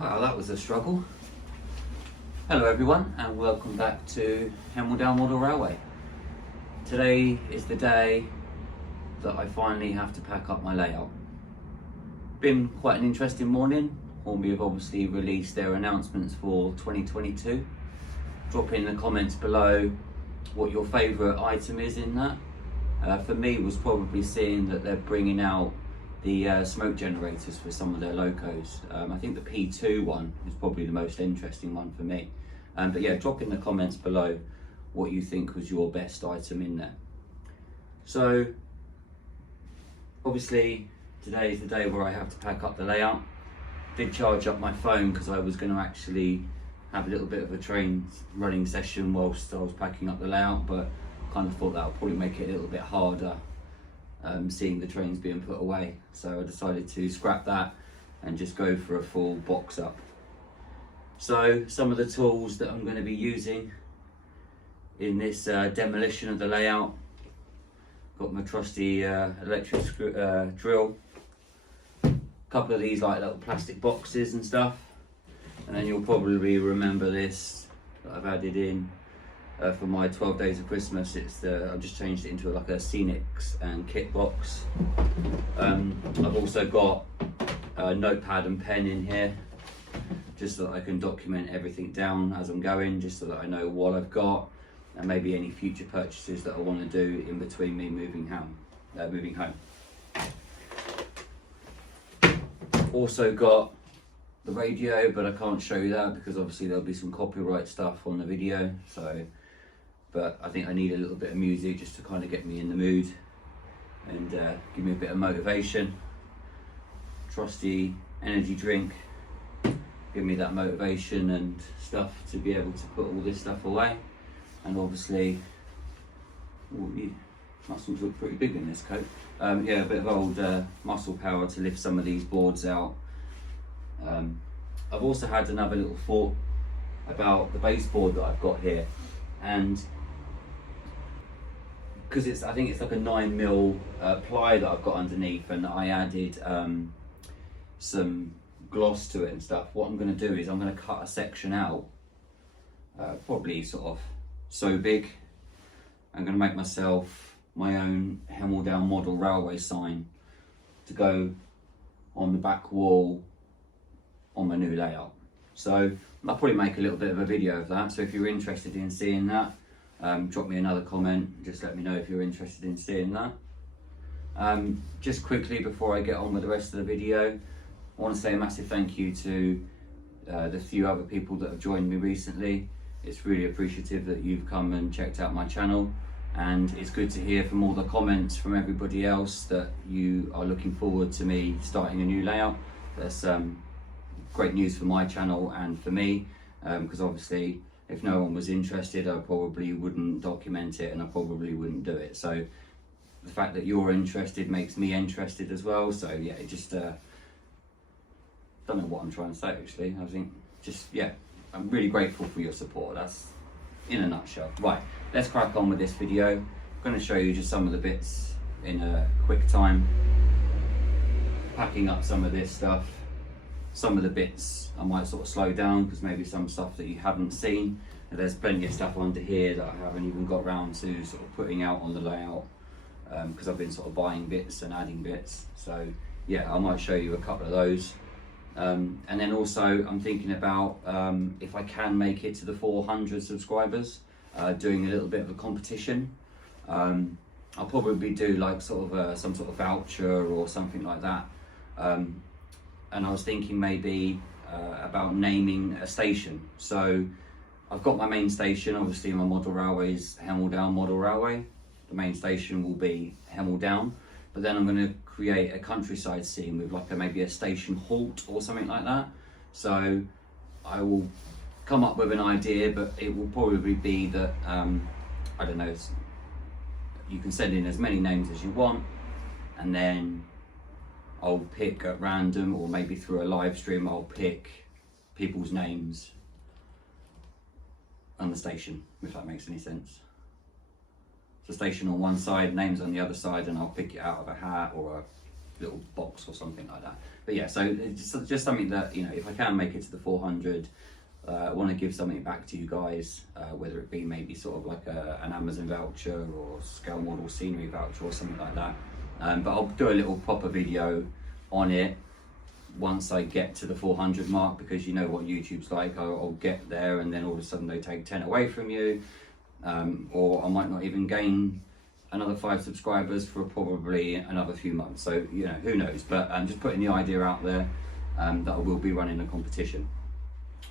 Well, that was a struggle. Hello everyone and welcome back to Hemel-Down Model Railway. Today is the day that I finally have to pack up my layout. Been quite an interesting morning. Hornby have obviously released their announcements for 2022. Drop in the comments below what your favourite item is in that. For me was probably seeing that they're bringing out the smoke generators for some of their locos. I think the P2 one is probably the most interesting one for me. But yeah, drop in the comments below what you think was your best item in there. So obviously today is the day where I have to pack up the layout. Did charge up my phone because I was going to actually have a little bit of a train running session whilst I was packing up the layout, but kind of thought that would probably make it a little bit harder seeing the trains being put away. So I decided to scrap that and just go for a full box up. So some of the tools that I'm going to be using in this demolition of the layout. Got my trusty electric drill, a couple of these like little plastic boxes and stuff, and then you'll probably remember this that I've added in for my 12 days of Christmas. It's I've just changed it into like a scenics and kit box. I've also got a notepad and pen in here just so that I can document everything down as I'm going, just so that I know what I've got and maybe any future purchases that I want to do in between me moving home. Also got the radio, but I can't show you that because obviously there'll be some copyright stuff on the video. But I think I need a little bit of music just to kind of get me in the mood and give me a bit of motivation. Trusty energy drink, give me that motivation and stuff to be able to put all this stuff away. And obviously, the muscles look pretty big in this coat. Yeah, a bit of old muscle power to lift some of these boards out. I've also had another little thought about the baseboard that I've got here, and because I think it's like a 9mm ply that I've got underneath, and I added some gloss to it and stuff. What I'm going to do is I'm going to cut a section out, probably sort of so big. I'm going to make myself my own Hemel-Down model railway sign to go on the back wall on my new layout. So I'll probably make a little bit of a video of that. So if you're interested in seeing that, drop me another comment. Just let me know if you're interested in seeing that. Just quickly before I get on with the rest of the video, I want to say a massive thank you to the few other people that have joined me recently. It's really appreciative that you've come and checked out my channel, and it's good to hear from all the comments from everybody else that you are looking forward to me starting a new layout. That's great news for my channel and for me, because obviously if no one was interested I probably wouldn't document it and I probably wouldn't do it. So the fact that you're interested makes me interested as well. So yeah, it just don't know what I'm trying to say actually. I think just, yeah, I'm really grateful for your support. That's in a nutshell. Right, let's crack on with this video. I'm going to show you just some of the bits in a quick time. Packing up some of this stuff. Some of the bits I might sort of slow down because maybe some stuff that you haven't seen. And there's plenty of stuff under here that I haven't even got around to sort of putting out on the layout, because I've been sort of buying bits and adding bits. So yeah, I might show you a couple of those. And then also I'm thinking about if I can make it to the 400 subscribers, doing a little bit of a competition. I'll probably do like sort of some sort of voucher or something like that. And I was thinking maybe about naming a station. So I've got my main station, obviously my model railway is Hemel-Down Model Railway. The main station will be Hemel-Down, but then I'm going to create a countryside scene with like maybe a station halt or something like that. So I will come up with an idea, but it will probably be that, I don't know, you can send in as many names as you want, and then I'll pick at random, or maybe through a live stream, I'll pick people's names on the station, if that makes any sense. So station on one side, names on the other side, and I'll pick it out of a hat or little box or something like that. But yeah, so it's just something that, you know, if I can make it to the 400, I want to give something back to you guys, whether it be maybe sort of like an Amazon voucher or scale model scenery voucher or something like that. But I'll do a little proper video on it once I get to the 400 mark, because you know what YouTube's like. I'll get there and then all of a sudden they take 10 away from you, or I might not even gain another 5 subscribers for probably another few months. So, you know, who knows? But I'm just putting the idea out there that I will be running a competition.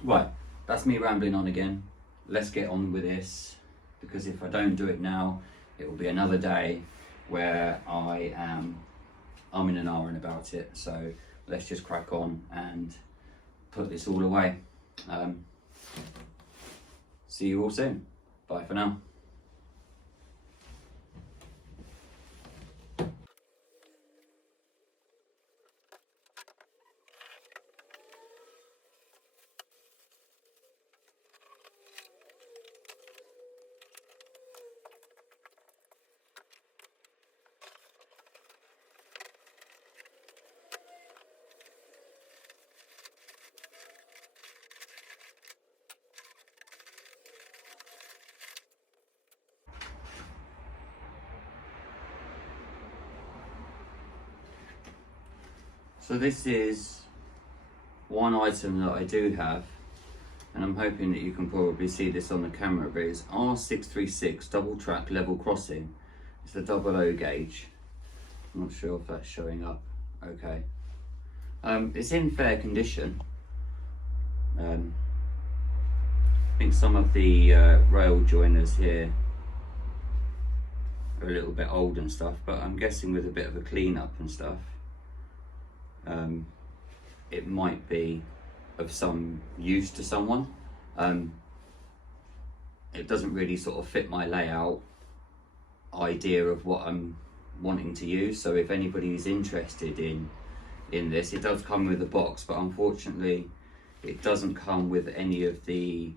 Right, that's me rambling on again. Let's get on with this, because if I don't do it now, it will be another day where I'm in an hour and about it. So let's just crack on and put this all away. See you all soon. Bye for now. So this is one item that I do have, and I'm hoping that you can probably see this on the camera, but it's R636 double track level crossing. It's the 00 gauge. I'm not sure if that's showing up. Okay. It's in fair condition. I think some of the rail joiners here are a little bit old and stuff, but I'm guessing with a bit of a clean up and stuff, it might be of some use to someone. It doesn't really sort of fit my layout idea of what I'm wanting to use, so if anybody is interested in this, it does come with a box, but unfortunately it doesn't come with any of the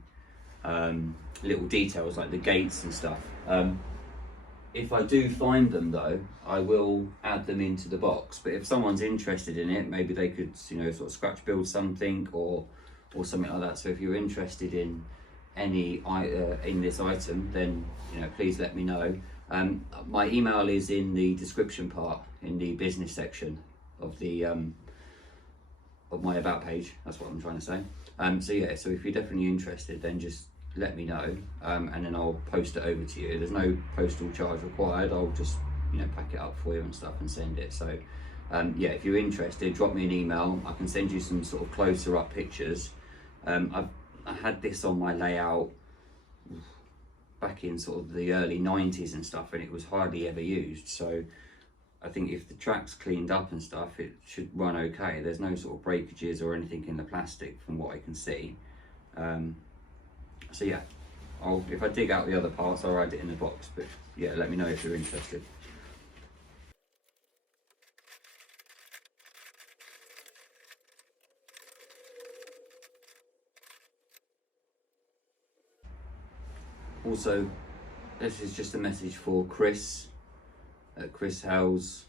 little details like the gates and stuff. If I do find them though, I will add them into the box. But if someone's interested in it, maybe they could, you know, sort of scratch build something or something like that. So if you're interested in any in this item, then, you know, please let me know. My email is in the description part, in the business section of the of my about page. That's what I'm trying to say. So yeah, so if you're definitely interested, then just let me know, and then I'll post it over to you. There's no postal charge required. I'll just, you know, pack it up for you and stuff and send it. So yeah, if you're interested, drop me an email. I can send you some sort of closer up pictures. I had this on my layout back in sort of the early 90s and stuff, and it was hardly ever used. So I think if the track's cleaned up and stuff, it should run okay. There's no sort of breakages or anything in the plastic from what I can see. So yeah, if I dig out the other parts, I'll add it in the box. But yeah, let me know if you're interested. Also, this is just a message for Chris at Chris Howe's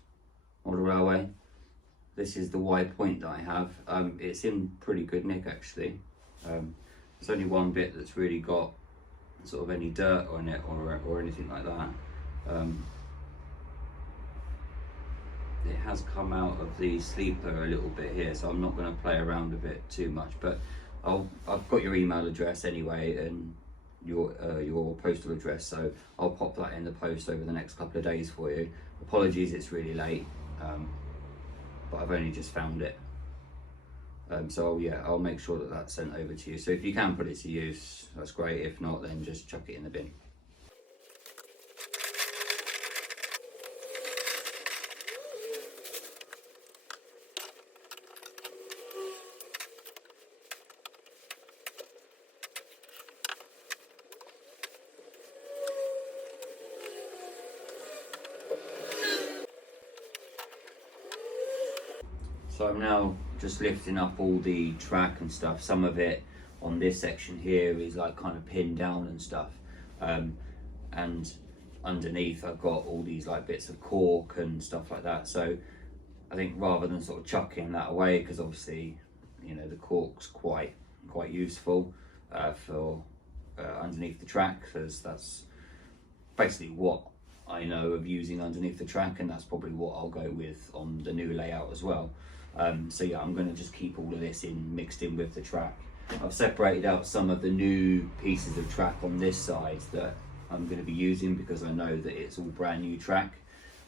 Model Railway. This is the Y point that I have. It's in pretty good nick actually. There's only one bit that's really got sort of any dirt on it or anything like that. It has come out of the sleeper a little bit here, so I'm not going to play around with it too much. But I've got your email address anyway, and your postal address, so I'll pop that in the post over the next couple of days for you. Apologies, it's really late, but I've only just found it. So yeah, I'll make sure that that's sent over to you. So if you can put it to use, that's great. If not, then just chuck it in the bin. So I'm now just lifting up all the track and stuff. Some of it on this section here is like kind of pinned down and stuff, and underneath I've got all these like bits of cork and stuff like that. So I think rather than sort of chucking that away, because obviously, you know, the cork's quite useful for underneath the track, because that's basically what I know of using underneath the track, and that's probably what I'll go with on the new layout as well. So yeah, I'm going to just keep all of this mixed in with the track. I've separated out some of the new pieces of track on this side that I'm going to be using, because I know that it's all brand new track,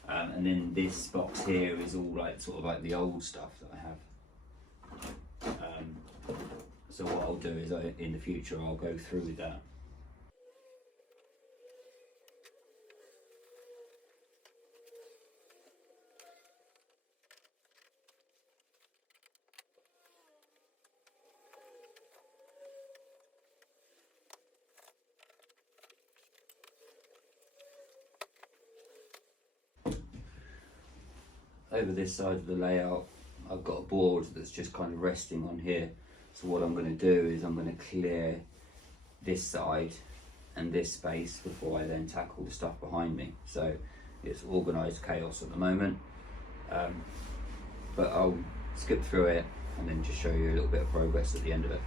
and then this box here is all like sort of like the old stuff that I have. So what I'll do is in the future I'll go through that. Over this side of the layout, I've got a board that's just kind of resting on here. So what I'm going to do is I'm going to clear this side and this space before I then tackle the stuff behind me. So it's organised chaos at the moment, but I'll skip through it and then just show you a little bit of progress at the end of it.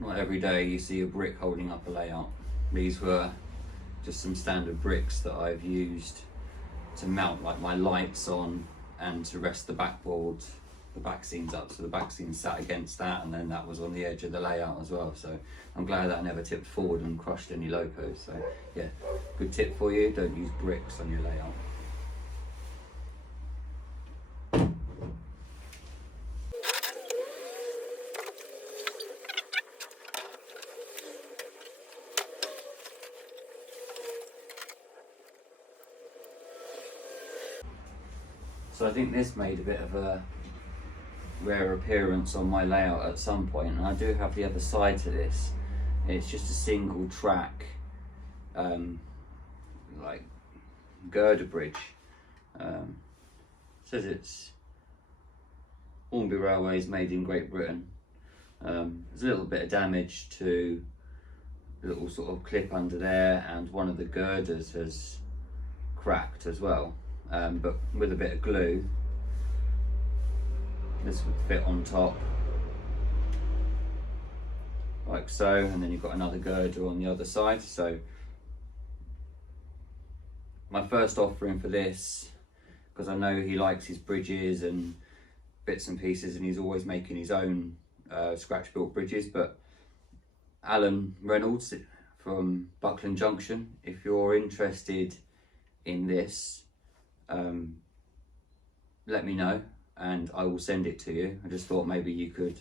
Not every day you see a brick holding up a layout. These were just some standard bricks that I've used to mount like my lights on and to rest the backboard, the back scenes up. So the back scene sat against that, and then that was on the edge of the layout as well. So I'm glad that I never tipped forward and crushed any locos. So yeah, good tip for you, don't use bricks on your layout. So I think this made a bit of a rare appearance on my layout at some point, and I do have the other side to this. It's just a single track like girder bridge. Says it's Hornby Railways, made in Great Britain. There's a little bit of damage to the little sort of clip under there, and one of the girders has cracked as well. But with a bit of glue, this would fit on top like so, and then you've got another girder on the other side. So my first offering for this, because I know he likes his bridges and bits and pieces, and he's always making his own scratch built bridges, but Alan Reynolds from Buckland Junction, if you're interested in this, let me know and I will send it to you. I just thought maybe you could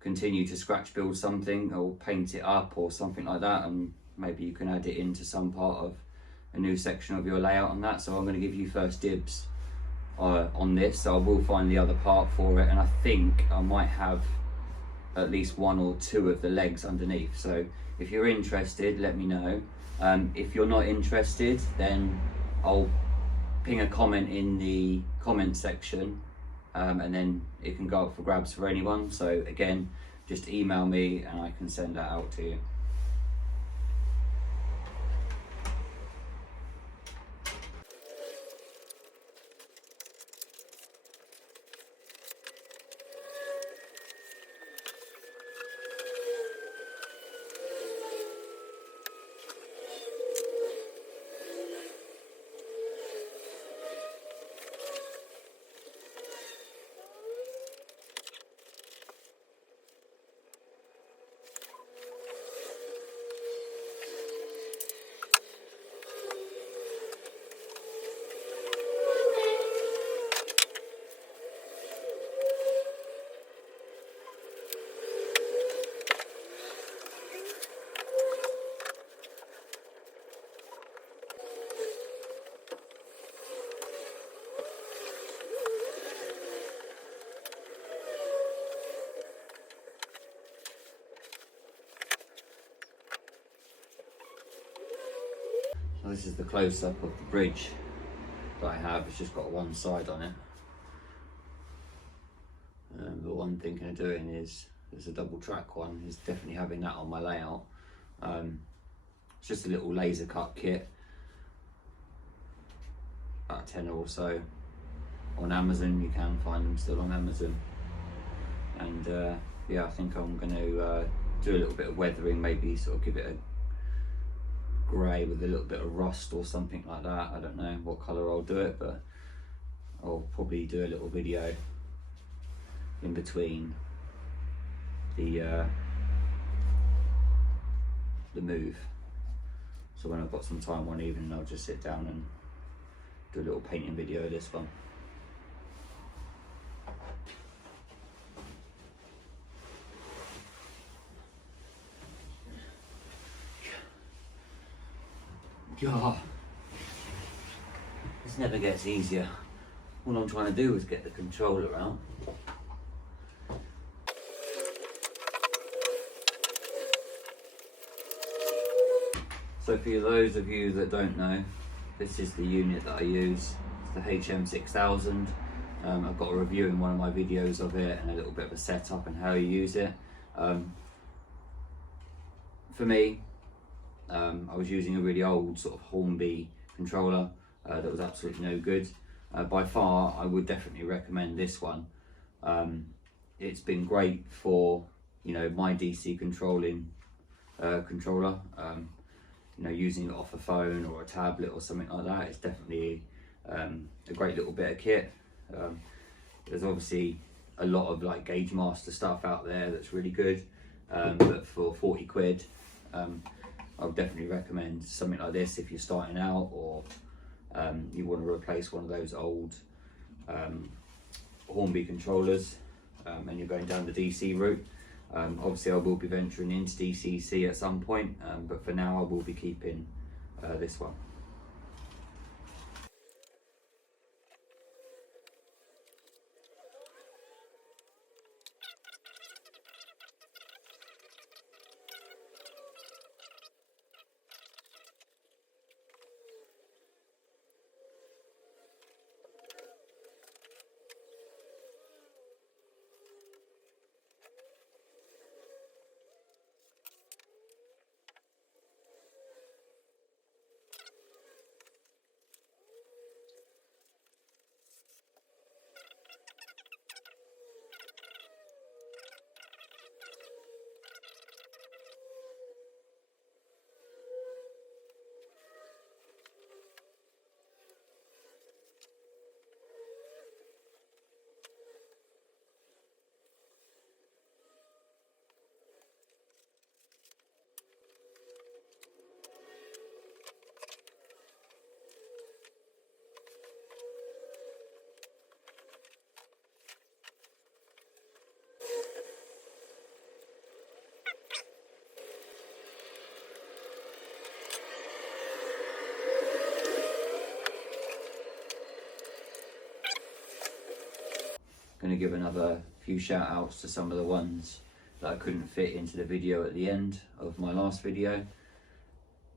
continue to scratch build something or paint it up or something like that, and maybe you can add it into some part of a new section of your layout on that. So I'm going to give you first dibs on this. So I will find the other part for it, and I think I might have at least one or two of the legs underneath. So if you're interested, let me know. If you're not interested, then I'll ping a comment in the comment section, and then it can go up for grabs for anyone. So again, just email me and I can send that out to you. So this is the close-up of the bridge that I have. It's just got one side on it. The one I'm thinking of doing is, there's a double track one, is definitely having that on my layout. It's just a little laser cut kit. about 10 or so on Amazon. You can find them still on Amazon. And yeah, I think I'm going to do a little bit of weathering, maybe sort of give it a grey with a little bit of rust or something like that. I don't know what colour I'll do it, but I'll probably do a little video in between the move. So when I've got some time one evening, I'll just sit down and do a little painting video of this one. God, this never gets easier. All I'm trying to do is get the controller out. So for those of you that don't know, this is the unit that I use. It's the HM6000. I've got a review in one of my videos of it and a little bit of a setup and how you use it. For me, I was using a really old sort of Hornby controller that was absolutely no good. By far, I would definitely recommend this one. It's been great for, you know, my DC controlling controller. You know, using it off a phone or a tablet or something like that. It's definitely a great little bit of kit. There's obviously a lot of like Gauge Master stuff out there that's really good, but for 40 quid, I would definitely recommend something like this if you're starting out, or you want to replace one of those old Hornby controllers and you're going down the DC route. Obviously I will be venturing into DCC at some point, but for now I will be keeping this one. Going to give another few shout outs to some of the ones that I couldn't fit into the video at the end of my last video,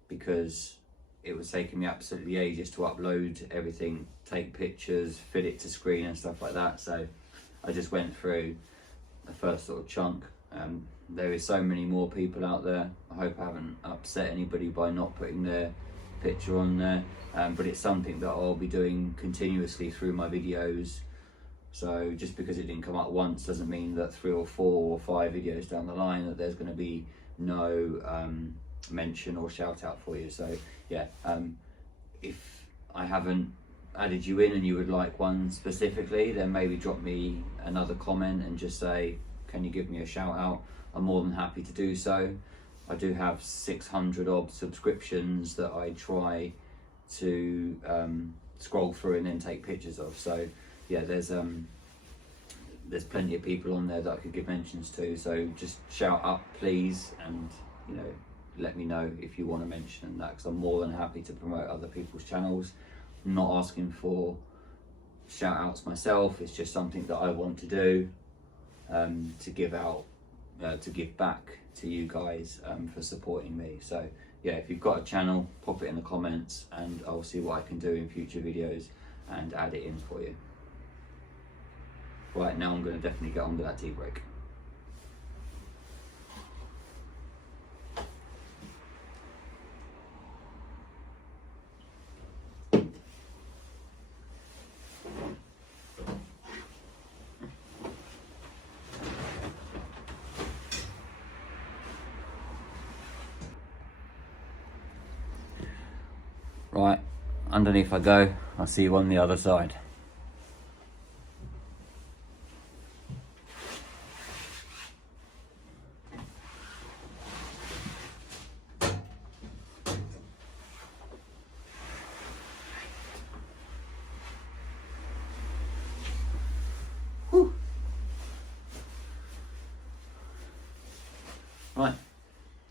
because it was taking me absolutely ages to upload everything, take pictures, fit it to screen and stuff like that. So I just went through the first sort of chunk. There is so many more people out there. I hope I haven't upset anybody by not putting their picture on there, but it's something that I'll be doing continuously through my videos. So just because it didn't come up once doesn't mean that 3 or 4 or 5 videos down the line that there's going to be no mention or shout out for you. So yeah, if I haven't added you in and you would like one specifically, then maybe drop me another comment and just say, can you give me a shout out? I'm more than happy to do so. I do have 600 odd subscriptions that I try to scroll through and then take pictures of. So yeah, there's plenty of people on there that I could give mentions to. So just shout up, please, and you know, let me know if you want to mention that, because I'm more than happy to promote other people's channels. I'm not asking for shout outs myself. It's just something that I want to do, to give out, to give back to you guys for supporting me. So yeah, if you've got a channel, pop it in the comments and I'll see what I can do in future videos and add it in for you. Right, now I'm going to definitely get on with that tea break. underneath I go. I'll see you on the other side. Whew. Right,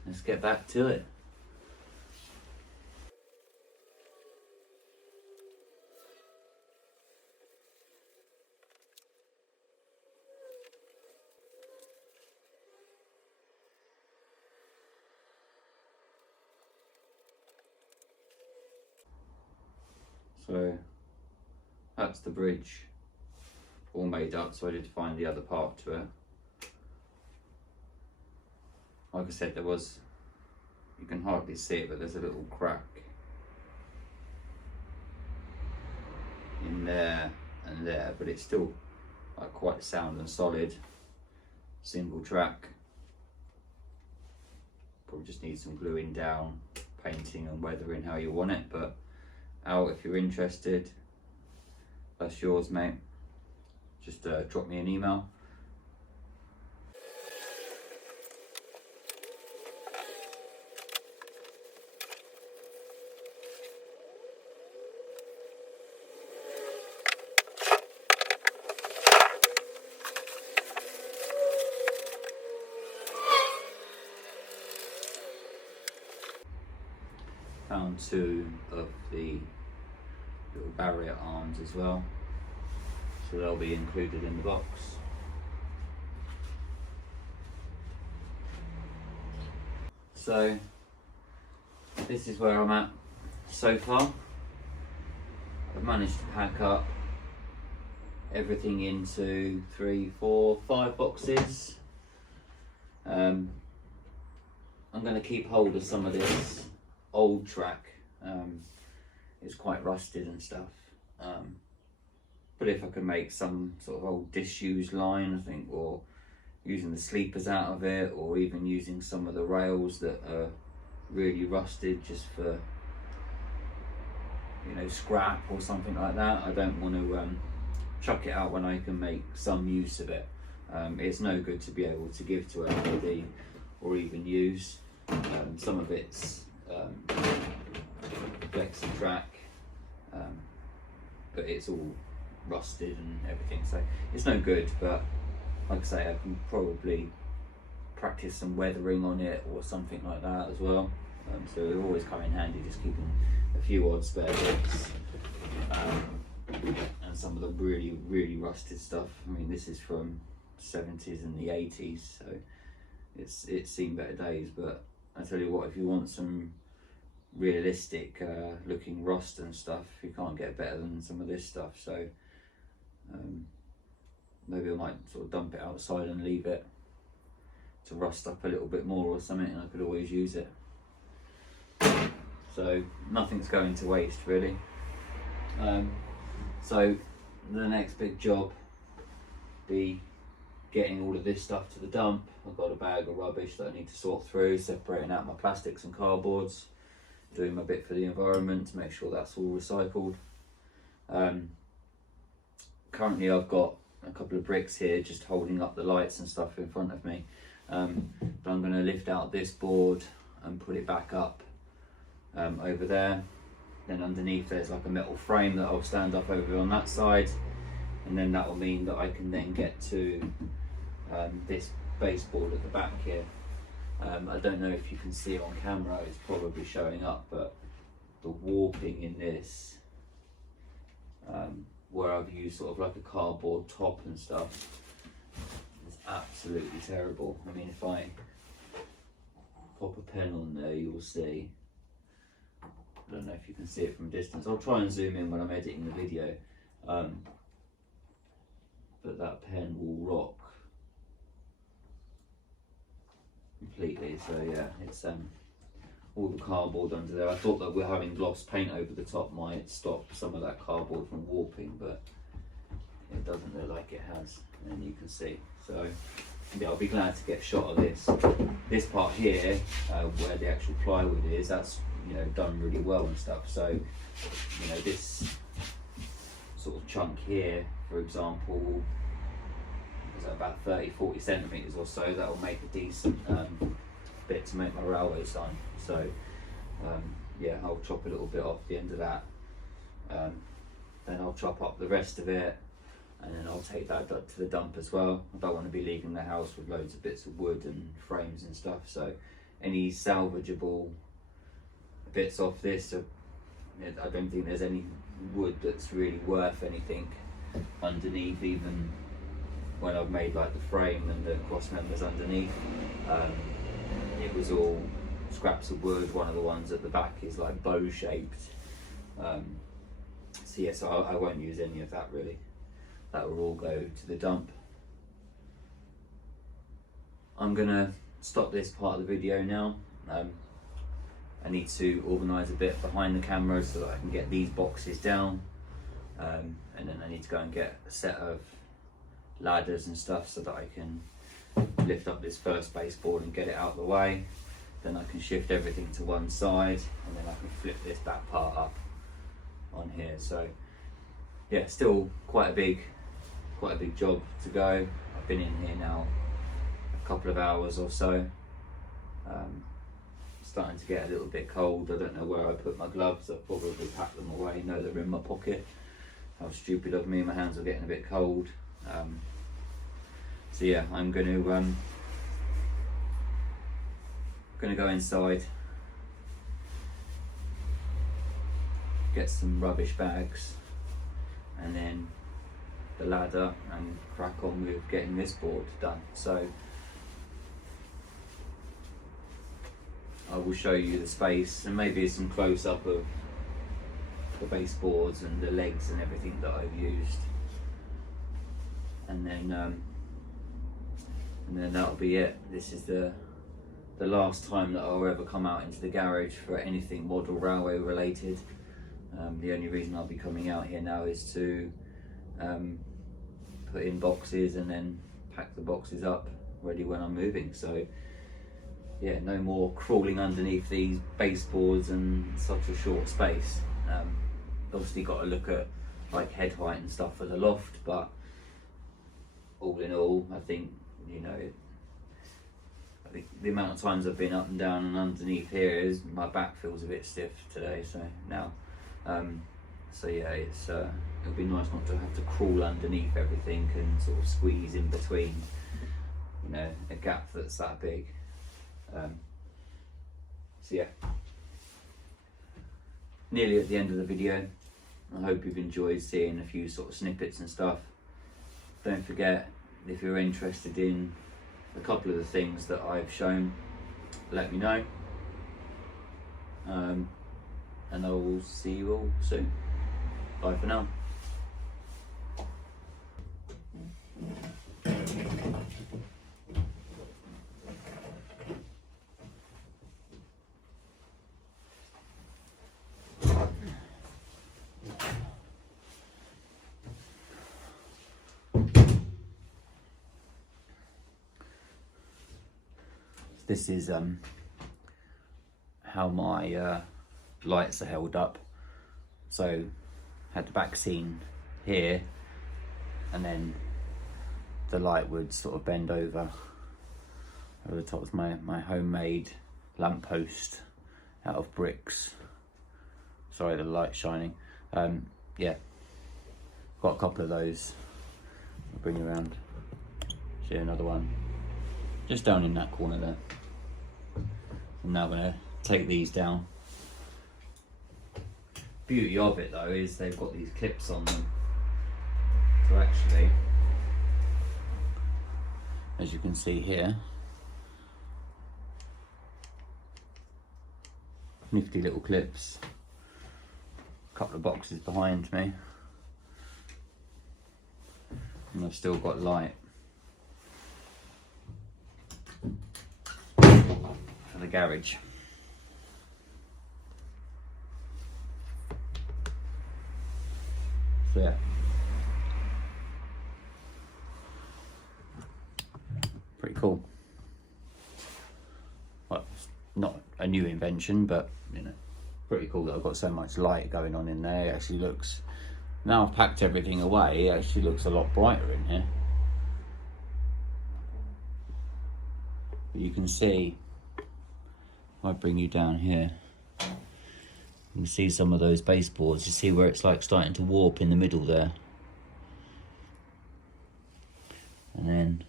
let's get back to it. So that's the bridge all made up, so I did find the other part to it. Like I said, you can hardly see it, but there's a little crack in there and there, but it's still like quite sound and solid. Single track. Probably just need some gluing down, painting and weathering how you want it, but out if you're interested. That's yours, mate. Just drop me an email. Found 2 of the little barrier arms as well, so they'll be included in the box. So this is where I'm at so far. I've managed to pack up everything into 3, 4, 5 boxes. I'm going to keep hold of some of this old track. It's quite rusted and stuff, but if I can make some sort of old disused line, I think, or using the sleepers out of it, or even using some of the rails that are really rusted just for, you know, scrap or something like that. I don't want to chuck it out when I can make some use of it. It's no good to be able to give to anybody or even use. Some of it's flexi track, but it's all rusted and everything, so it's no good. But like I say, I can probably practice some weathering on it or something like that as well. So it'll always come in handy just keeping a few odd spare bits, and some of the really rusted stuff. I mean, this is from 70s and the 80s, so it's seen better days. But I tell you what, if you want some realistic looking rust and stuff, you can't get better than some of this stuff. So maybe I might sort of dump it outside and leave it to rust up a little bit more or something, and I could always use it. So nothing's going to waste really. So the next big job be getting all of this stuff to the dump. I've got a bag of rubbish that I need to sort through, separating out my plastics and cardboards, doing my bit for the environment to make sure that's all recycled. Currently I've got a couple of bricks here just holding up the lights and stuff in front of me, but I'm going to lift out this board and put it back up over there. Then underneath there's like a metal frame that I'll stand up over on that side, and then that will mean that I can then get to this baseboard at the back here. I don't know if you can see it on camera, it's probably showing up, but the warping in this, where I've used sort of like a cardboard top and stuff, is absolutely terrible. I mean, if I pop a pen on there, you'll see. I don't know if you can see it from a distance. I'll try and zoom in when I'm editing the video, but that pen will rock completely. So yeah, it's all the cardboard under there. I thought that we're having gloss paint over the top might stop some of that cardboard from warping, but it doesn't look like it has, and you can see. So yeah, I'll be glad to get a shot of this part here, where the actual plywood is. That's you know, done really well and stuff. So, you know, this sort of chunk here, for example, is about 30-40 centimeters or so. That will make a decent bit to make my railway sign. So yeah, I'll chop a little bit off the end of that, then I'll chop up the rest of it, and then I'll take that to the dump as well. I don't want to be leaving the house with loads of bits of wood and frames and stuff, so any salvageable bits off this, I don't think there's any wood that's really worth anything underneath, even when I've made like the frame and the cross members underneath. It was all scraps of wood. One of the ones at the back is like bow shaped. So yeah, so I won't use any of that really. That will all go to the dump. I'm gonna stop this part of the video now. I need to organise a bit behind the camera so that I can get these boxes down, and then I need to go and get a set of ladders and stuff so that I can lift up this first baseboard and get it out of the way. Then I can shift everything to one side, and then I can flip this back part up on here. So yeah, still quite a big job to go. I've been in here now a couple of hours or so. Starting to get a little bit cold. I don't know where I put my gloves. I'll probably pack them away. No, they're in my pocket. How stupid of me, my hands are getting a bit cold. So yeah, I'm going to go inside, get some rubbish bags, and then the ladder, and crack on with getting this board done. So I will show you the space and maybe some close up of the baseboards and the legs and everything that I've used, and then that'll be it. This is the last time that I'll ever come out into the garage for anything model railway related. The only reason I'll be coming out here now is to put in boxes and then pack the boxes up ready when I'm moving. So yeah, no more crawling underneath these baseboards in such a short space. Obviously got to look at like head height and stuff for the loft, but all in all, I think, you know, I think the amount of times I've been up and down and underneath here is my back feels a bit stiff today. So now, so yeah, it'll be nice not to have to crawl underneath everything and sort of squeeze in between, you know, a gap that's that big. So yeah, nearly at the end of the video. I hope you've enjoyed seeing a few sort of snippets and stuff. Don't forget, if you're interested in a couple of the things that I've shown, let me know, and I will see you all soon. Bye for now. This is how my lights are held up. So had the back scene here, and then the light would sort of bend over the top of my homemade lamppost out of bricks. Sorry, the light's shining. Yeah, got a couple of those. I'll bring you around. See another one just down in that corner there. I'm now going to take these down. Beauty of it though is they've got these clips on them, so actually, as you can see here, nifty little clips, a couple of boxes behind me, and I've still got light for the garage. So yeah, pretty cool. Well, it's not a new invention, but you know, pretty cool that I've got so much light going on in there. It actually looks, now I've packed everything away, it actually looks a lot brighter in here. But you can see, if I bring you down here, you can see some of those baseboards. You see where it's like starting to warp in the middle there. And then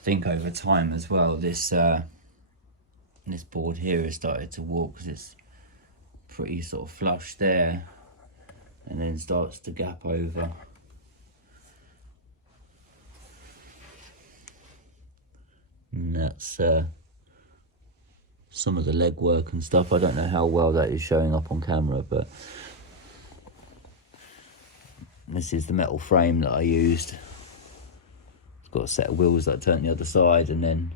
I think over time as well, this board here has started to warp because it's pretty sort of flush there, and then starts to gap over. And that's some of the legwork and stuff. I don't know how well that is showing up on camera, but this is the metal frame that I used. It's got a set of wheels that turn the other side, and then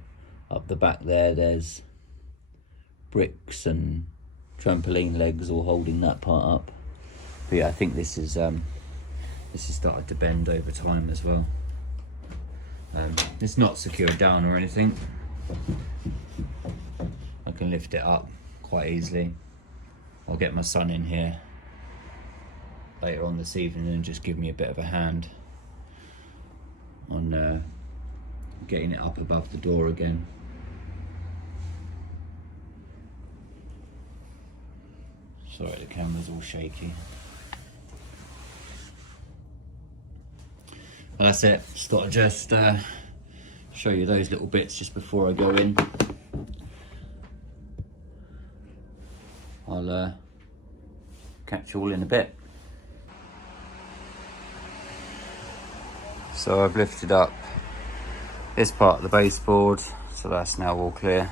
up the back there's bricks and trampoline legs all holding that part up. But yeah, I think this is started to bend over time as well. It's not secured down or anything. I can lift it up quite easily. I'll get my son in here later on this evening and just give me a bit of a hand on getting it up above the door again. Sorry, the camera's all shaky. Well, that's it. Just thought I'd show you those little bits just before I go in. I'll catch you all in a bit. So I've lifted up this part of the baseboard, so that's now all clear.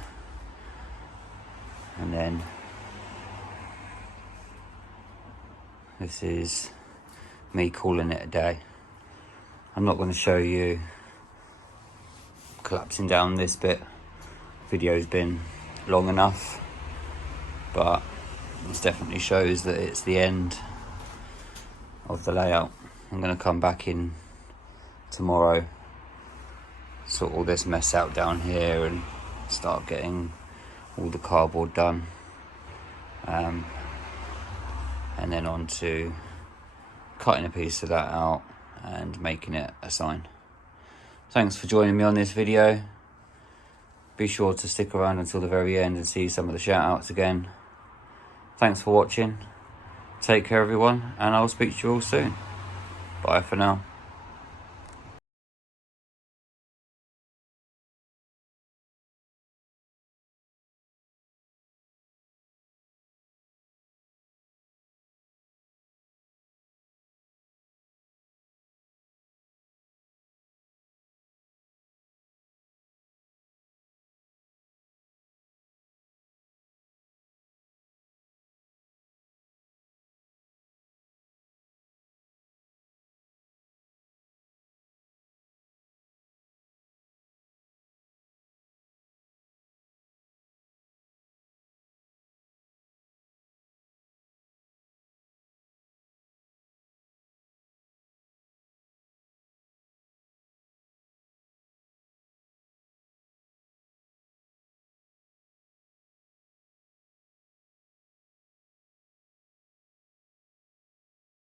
And then this is me calling it a day. I'm not going to show you collapsing down this bit. Video's been long enough, but this definitely shows that it's the end of the layout. I'm going to come back in tomorrow, sort all this mess out down here and start getting all the cardboard done, and then on to cutting a piece of that out and making it a sign. Thanks for joining me on this video. Be sure to stick around until the very end and see some of the shout outs again. Thanks for watching. Take care everyone, and I'll speak to you all soon. Bye for now.